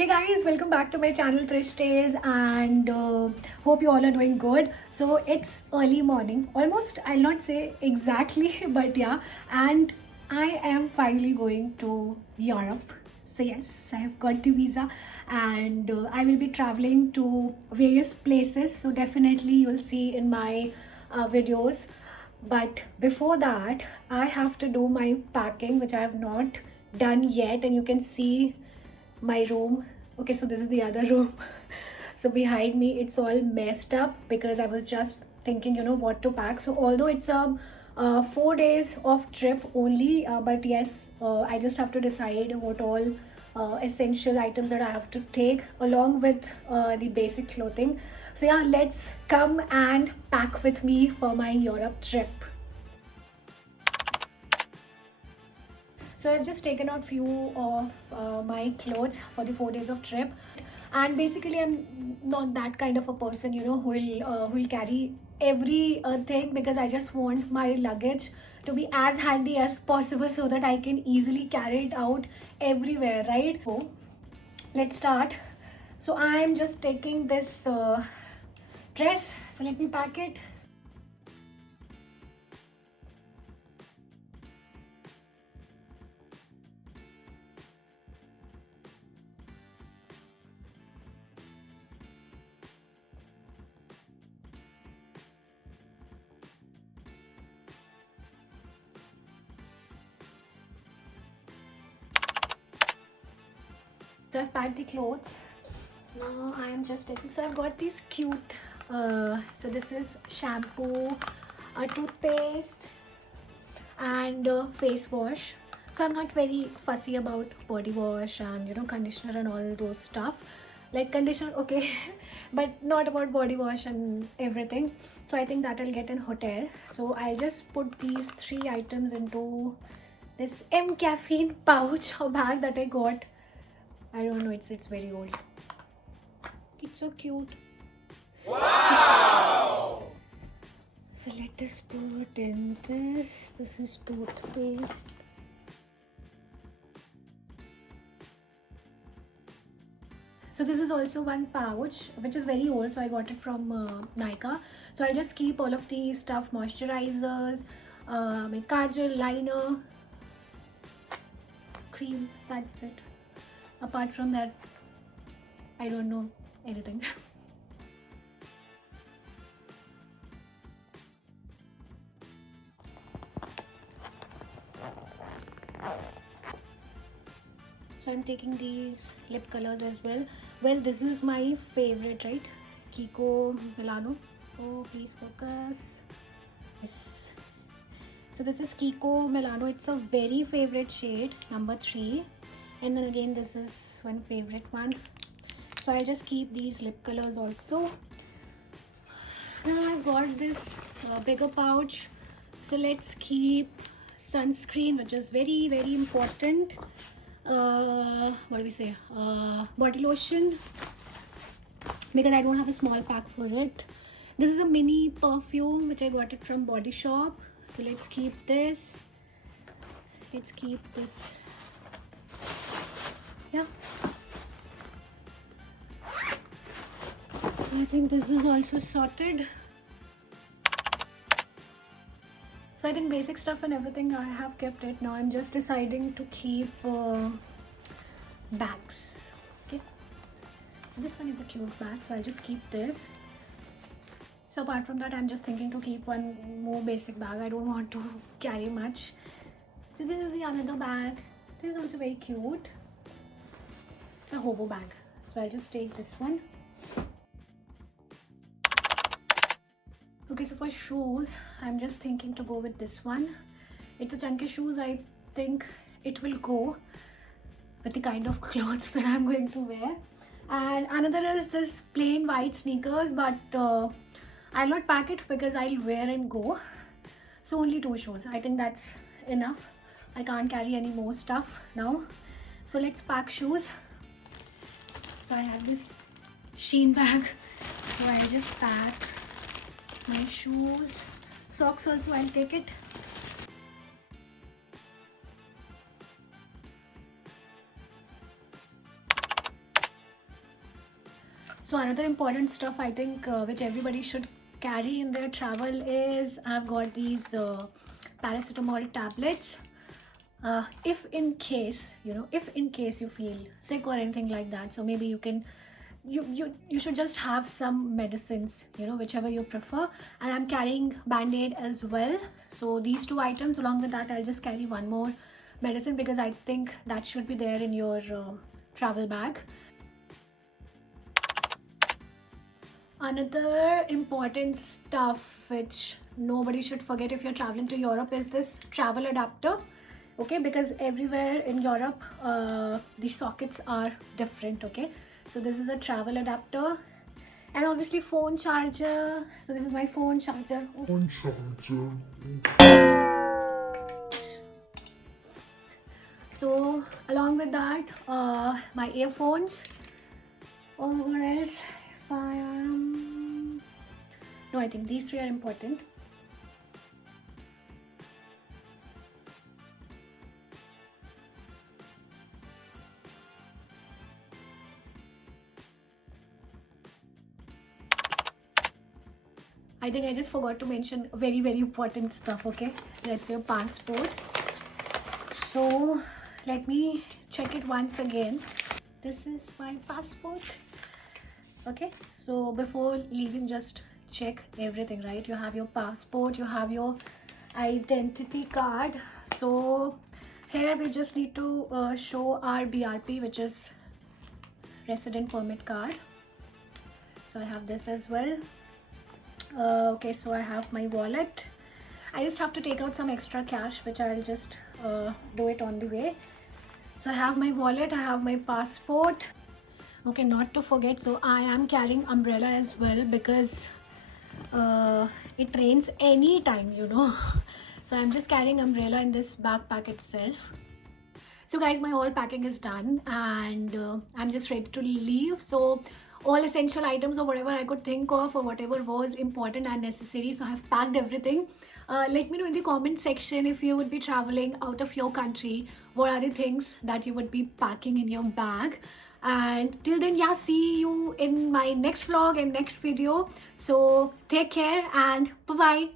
Hey guys, welcome back to my channel Trish Days, and hope you all are doing good. So it's early morning, almost, I'll not say exactly, but yeah, and I am finally going to Europe. So yes, I have got the visa, and I will be traveling to various places. So definitely you'll see in my videos. But before that, I have to do my packing, which I have not done yet, and you can see my room. Okay, so this is the other room. So behind me it's all messed up because I was just thinking, what to pack. So although it's a 4 days of trip only, but yes, I just have to decide what all essential items that I have to take along with the basic clothing. So yeah, let's come and pack with me for my Europe trip. So I've just taken out few of my clothes for the 4 days of trip, and basically I'm not that kind of a person, who will carry every thing, because I just want my luggage to be as handy as possible so that I can easily carry it out everywhere, right? So let's start. So I'm just taking this dress. So let me pack it. So I've packed the clothes. Now I am just taking. So I've got these cute. So this is shampoo, toothpaste, and face wash. So I'm not very fussy about body wash and conditioner and all those stuff. Like conditioner, okay, but not about body wash and everything. So I think that I'll get in hotel. So I'll just put these 3 items into this M caffeine pouch or bag that I got. I don't know, it's very old. It's so cute. Wow! So let us put in this. This is toothpaste. So this is also one pouch which is very old, so I got it from Nykaa. So I'll just keep all of these stuff: moisturizers, my kajal, liner, creams. That's it. Apart from that, I don't know anything. So I'm taking these lip colors as well. Well, this is my favorite, right? Kiko Milano. Oh, please focus. Yes. So this is Kiko Milano. It's a very favorite shade, number 3. And then again, this is one favorite one. So I'll just keep these lip colors also. Now I've got this bigger pouch. So let's keep sunscreen, which is very, very important. What do we say? Body lotion, because I don't have a small pack for it. This is a mini perfume which I got it from Body Shop. So let's keep this. Let's keep this. Yeah. So I think this is also sorted. So I think basic stuff and everything I have kept it. Now I'm just deciding to keep bags. Okay. So this one is a cute bag, so I'll just keep this. So apart from that, I'm just thinking to keep one more basic bag. I don't want to carry much. So this is the another bag. This is also very cute. It's a hobo bag. So I'll just take this one. Okay, so for shoes, I'm just thinking to go with this one. It's a chunky shoes. I think it will go with the kind of clothes that I'm going to wear. And another is this plain white sneakers, but I'll not pack it because I'll wear and go. So only 2 shoes. I think that's enough. I can't carry any more stuff now. So let's pack shoes. So I have this Shein bag. So I'll just pack my shoes. Socks also, I'll take it. So another important stuff I think which everybody should carry in their travel is I've got these paracetamol tablets. If in case, if in case you feel sick or anything like that, so maybe you can you should just have some medicines, whichever you prefer. And I'm carrying band-aid as well. So these two items, along with that I'll just carry one more medicine because I think that should be there in your travel bag. Another important stuff which nobody should forget if you're traveling to Europe is this travel adapter. Okay, because everywhere in Europe the sockets are different. Okay, so this is a travel adapter, and obviously phone charger. So this is my phone charger. So along with that my earphones. Oh, what else? If I am no, I think these three are important. I think I just forgot to mention very important stuff. Okay, that's your passport. So let me check it once again. This is my passport. Okay, so before leaving, just check everything, right? You have your passport, you have your identity card. So here we just need to show our BRP, which is resident permit card. So I have this as well. Okay, so I have my wallet. I just have to take out some extra cash, which I'll just do it on the way. So I have my wallet, I have my passport. Okay, not to forget, so I am carrying umbrella as well because it rains anytime, So I'm just carrying umbrella in this backpack itself. So guys, my whole packing is done and I'm just ready to leave. So all essential items or whatever I could think of or whatever was important and necessary, so I've packed everything. Let me know in the comment section if you would be traveling out of your country, what are the things that you would be packing in your bag. And till then, yeah, see you in my next vlog and next video. So take care and bye bye.